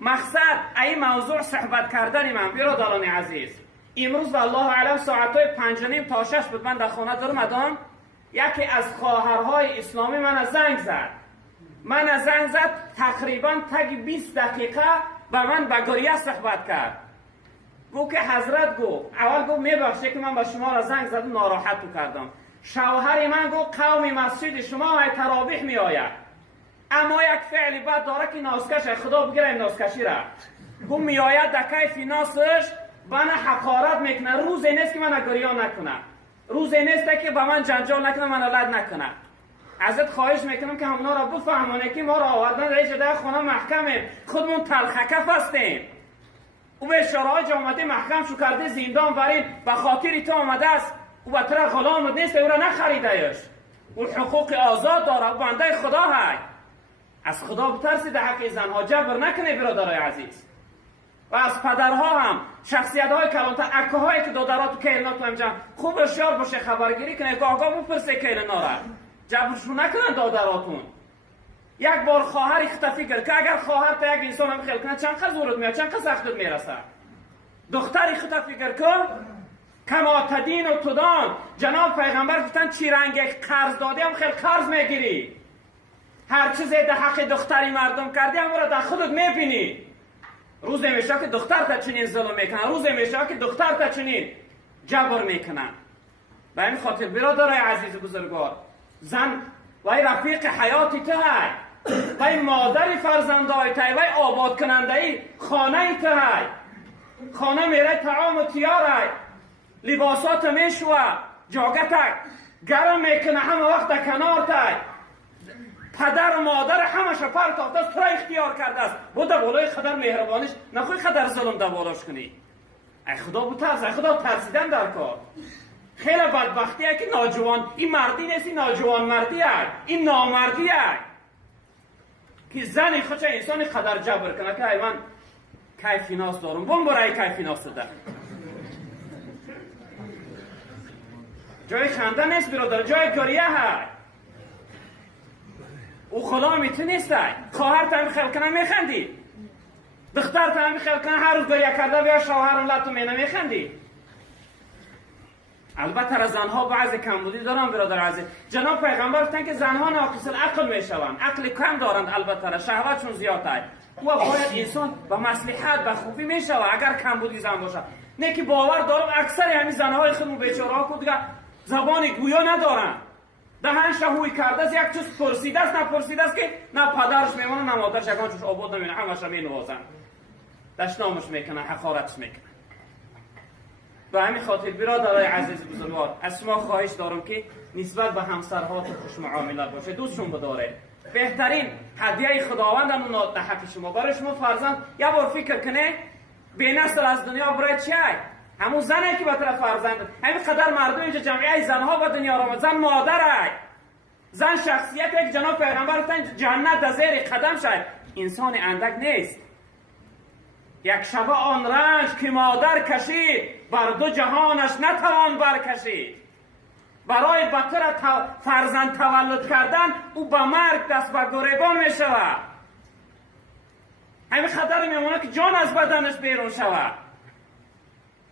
مقصد این موضوع صحبت کردن من برادران عزیز، امروز والله اعلم ساعتهای 5:30 تا 6 بود. من در خانه در اومدم، یکی از خواهرهای اسلامی من زنگ زد تقریبا تگ 20 دقیقه به من به گریه صحبت کرد. گو که حضرت گو اول گو میبخشه که من به شما را زنگ زدم ناراحت کردم. شوهر من گو قوم مسجد شما های تراویح می آید، اما یک فعلی بد داره که ناسکش خدا بگیره این ناسکشی را گو می آید در کیف ناسش بنا حقارت میکنه. روزی نیست که من گریه نکنه، روزی نیست که به من جنجال نکنه، من لد نکنه. ازت خواهش میکنم که همونا را بفهمونه که ما را آوردن در جده خانه محکمه، خودمون تلخکف هستیم. او به شرایط آمده محکم شو کرده زندان برین به خاطر تو آمده است. او به طرح غلام نیست، او را نخریدهش. او حقوق آزاد داره، او بنده خدا های. از خدا بترسید در حق زنها جبر نکنه برادرای عزیز. و از پدرها هم شخصیت های کلانتر اکه هایی که دادرات و کیلنات همجا خوب اشیار باشه، خبرگیری کنه، گاه بپرسه کیلنا را جبرشو نکنن دادراتون. یک بار خواهر اختفی کرد که اگر خواهر تا یک انسان هم خیل کنه چند خز زورت میاد، چند خز سختت میرسه. دختر اختفی کرد که کما تدین و تدان، جناب پیغمبر گفتن چی رنگ قرض دادی هم خیل قرض میگیری. هر چیزی در حق دختری مردم کردی هم را در خودت میبینی. روز میشه که دختر تا چنین ظلم میکنن، روز میشه که دختر تا چنین جبر میکنن. به این خاطر برادرای عزیز بزرگوار، زن وای رفیق حیاتی تو های، وای مادر فرزندای تو های، وای آباد کننده ای خانه تو های. خانه میره طعام و تیار های، لباسات میشوه، جاگت گرم میکنه، همه وقت کنار تای. پدر و مادر همه شپر تاخته است، تو اختیار کرده است. بود بالای خدر مهربانیش نخوی خدر ظلم در بالاش کنی. ای خدا بترس، ای خدا ترسیدن در کار. خیلی بدبختیه که ناجوان، این مردی نیست، این ناجوان مردیه، این نامردیه که زنی خودش انسانی قدر جبر کنه که ای من کیفی ناس دارم، بون برای کیفی ناس ده. جای خنده نیست برادر، جای گریه های. او غلامی تو نیست. خواهر تا همی خیل کنه میخندی، دختر تا همی خیل کنه هر روز گریه کرده بیا شوهرم لطو مینه میخندی. البته زنها بعضی کمبودی دارن برادر عزیز. جناب پیغمبر گفتن که زنها ناقص العقل میشوند، عقل کم دارند، البته شهوتشون زیاده. او باید انسان به مصلحت به خوبی میشوه اگر کمبودی زن باشه. نه که باور دارم اکثر همین زنهای خودمون بیچاره‌ها کو دیگه زبان گویا ندارن، دهن شهوی کرده است، یک چیز پرسیده است نپرسیده است که نه پدرش میمونه نه مادرش، یگان چوش آباد نمینه، همش مینوازن، دشنامش میکنه، حقارتش میکنه. به همین خاطر برادرای عزیز بزرگوار، از شما خواهش دارم که نسبت به همسرها تو خوش معاملت باشه، دوستشون بداره. بهترین هدیه خداوند هم در حق شما. برای شما فرزند یه بار فکر کنه بی نسل از دنیا برای چیه؟ همون زنه که به طرف فرزند. همین قدر مردم اینجا جمعیه زنها به دنیا آمد، زن مادره، زن شخصیت یک جناب پیغمبر گفتن جنت در زیر قدم شد. انسان اندک نیست. یک شبه آن رنج که مادر کشید، بر دو جهانش نتوان برکشید. برای بطر فرزند تولد کردن او به مرگ دست بر گریبان می شود. همین خطر میمونه که جان از بدنش بیرون شود.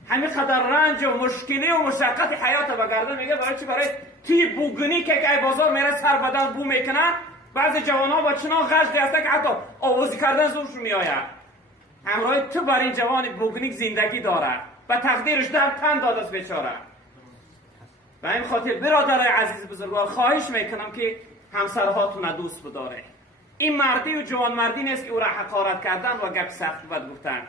همین خطر رنج و مشکلی و مشقت حیات بگرده. میگه برای چی؟ برای تی بوگنی که ای بازار میره سر بدن بو میکنن. بعضی جوانها با چنان غشقی هسته که حتی آوازی کردن زورشون میآید. همراه تو بر این جوان بوگنیک زندگی داره، به تقدیرش در تن داده است بیچاره. و این خاطر برادرای عزیز بزرگوار خواهش میکنم که همسرهاتون دوست بداره. این مردی و جوان مردی نیست که او را حقارت کردن و گپ سخت بد گفتن.